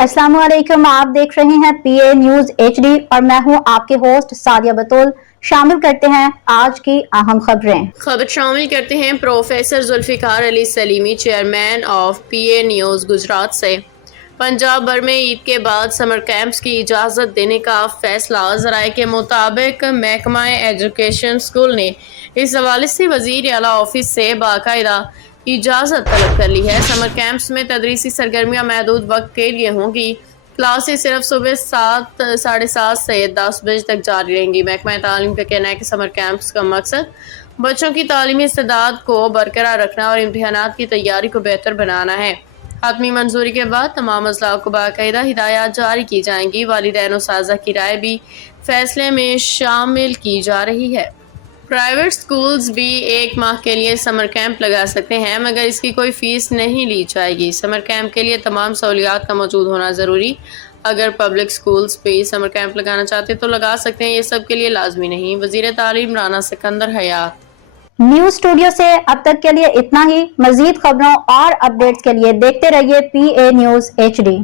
अस्सलाम वालेकुम, आप देख रहे हैं पीए न्यूज एचडी और मैं हूं आपके होस्ट सादिया बतूल। शामिल करते हैं आज की अहम खबर शामिल करते हैं professor Zulfiqar Ali Salimi, chairman of PA news Gujrat से। पंजाब भर में ईद के बाद समर कैंप्स की इजाज़त देने का फैसला। ज़राए के मुताबिक महकमा एजुकेशन स्कूल ने इस हवाले से वज़ीर आला ऑफिस से बाकायदा इजाज़त तलब कर ली है। समर कैंप्स में तदरीसी सरगर्मियाँ महदूद वक्त के लिए होंगी। क्लासेस सिर्फ सुबह 7:30 से 10 बजे तक जारी रहेंगी। महकमा तालीम का कहना है कि समर कैंप्स का मकसद बच्चों की तालीमी इस्तेदाद को बरकरार रखना और इम्तिहानात की तैयारी को बेहतर बनाना है। हातमी मंजूरी के बाद तमाम अजला को बाकायदा हिदायत जारी की जाएंगी। वालिदैन और साज़ा की राय भी फैसले में शामिल की जा रही है। प्राइवेट स्कूल्स भी 1 माह के लिए समर कैंप लगा सकते हैं, मगर इसकी कोई फीस नहीं ली जाएगी। समर कैंप के लिए तमाम सहूलियात का मौजूद होना ज़रूरी। अगर पब्लिक स्कूल्स पे समर कैंप लगाना चाहते तो लगा सकते हैं, ये सब के लिए लाजमी नहीं। वज़ीर तालीम राना सिकंदर हयात। न्यूज स्टूडियो से अब तक के लिए इतना ही। मजीद खबरों और अपडेट्स के लिए देखते रहिए पीए न्यूज एचडी।